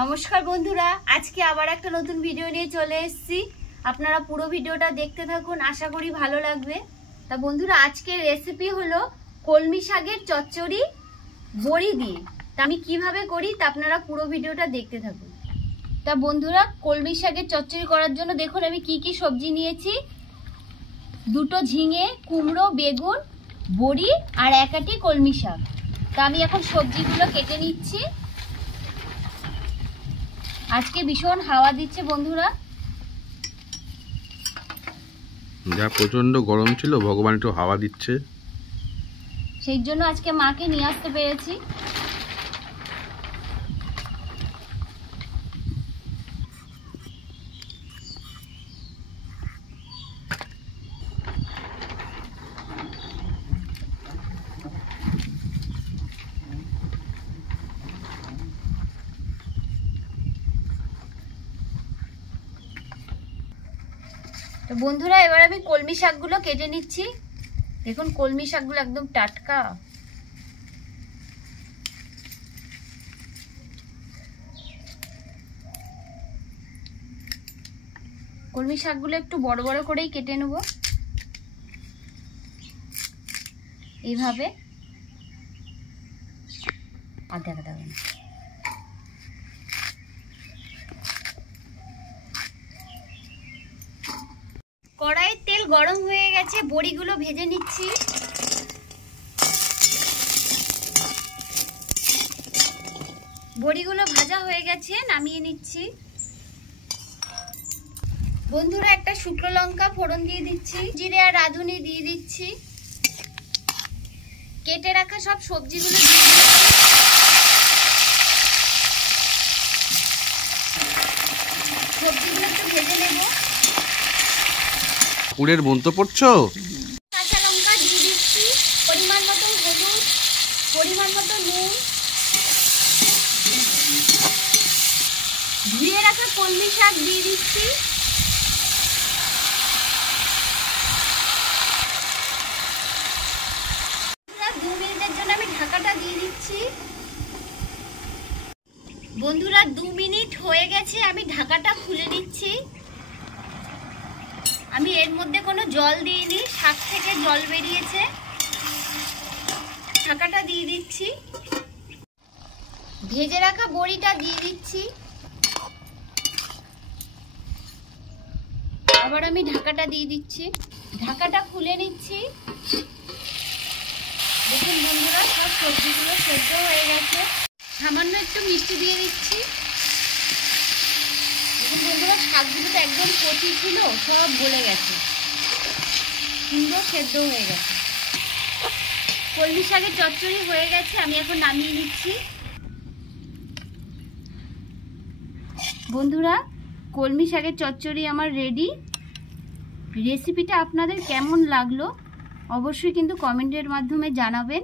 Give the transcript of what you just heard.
নমস্কার বন্ধুরা, আজকে আবার একটা নতুন ভিডিও নিয়ে চলে এসেছি। আপনারা পুরো ভিডিওটা দেখতে থাকুন, আশা করি ভালো লাগবে। তা বন্ধুরা, আজকের রেসিপি হলো কলমি শাকের চচ্চড়ি বড়ি দিয়ে। তা আমি কিভাবে করি তা আপনারা পুরো ভিডিওটা দেখতে থাকুন। তা বন্ধুরা, কলমি শাকের চচ্চড়ি করার জন্য দেখুন আমি কি কি সবজি নিয়েছি। দুটো ঝিঙে, কুমড়ো, বেগুন, বড়ি আর এক আটি কলমি শাক। তা আমি এখন সবজিগুলো কেটে নিচ্ছি। আজকে ভীষণ হাওয়া দিচ্ছে বন্ধুরা, যা প্রচন্ড গরম ছিল, ভগবান একটু হাওয়া দিচ্ছে, সেই জন্য আজকে মাকে নিয়ে আসতে পেরেছি। তো বন্ধুরা, এবার আমি কলমি শাকগুলো কেটে নিচ্ছি। দেখুন কলমি শাকগুলো একদম টাটকা। কলমি শাকগুলো একটু বড় বড় করেই কেটে নেব, এইভাবে। আর দেখা যাবে না। কড়াইয়ের তেল গরম হয়ে গেছে, বড়িগুলো ভেজে নিচ্ছি। বড়িগুলো ভাজা হয়ে গেছে, নামিয়ে নিচ্ছি। বন্ধুরা, একটা শুকনো লঙ্কা ফোড়ন দিয়ে দিচ্ছি, জিরে আর রাঁধুনি দিয়ে দিচ্ছি। কেটে রাখা সব সবজিগুলো দিয়ে দিচ্ছি। সবজিগুলো একটু ভেজে নেব। পুরের বন্ত পড়ছো। কাঁচা লঙ্কা দিয়ে দিচ্ছি, পরিমাণ মতো হলুদ, পরিমাণ মতো নুন, ধুয়ে রাখা কলমি শাক দিয়ে দিচ্ছি। দু মিনিটের জন্য আমি ঢাকাটা দিয়ে দিচ্ছি। বন্ধুরা, 2 মিনিট হয়ে গেছে, আমি ঢাকাটা খুলে নিচ্ছি। আমি এর মধ্যে কোনো জল দিইনি, শাক থেকে জল বেরিয়েছে। ঢাকাটা দিয়ে দিচ্ছি। ভেজে রাখা বড়িটা দিয়ে দিচ্ছি। আবার আমি ঢাকাটা দিয়ে দিচ্ছি। ঢাকাটা খুলে নিচ্ছি। দেখুন বন্ধুরা, সব সবজিগুলো সেদ্ধ হয়ে গেছে। সামান্য একটু মিষ্টি দিয়ে দিচ্ছি। দেখুন বন্ধুরা, শাকগুলো তো একদম কচি ছিল, সব গলে গেছে, সুন্দর সেদ্ধ হয়ে গেছে। কলমি শাকের চচ্চড়ি হয়ে গেছে, আমি এখন নামিয়ে নিচ্ছি। বন্ধুরা, কলমি শাকের চচ্চড়ি আমার রেডি। রেসিপিটা আপনাদের কেমন লাগলো অবশ্যই কিন্তু কমেন্টের মাধ্যমে জানাবেন।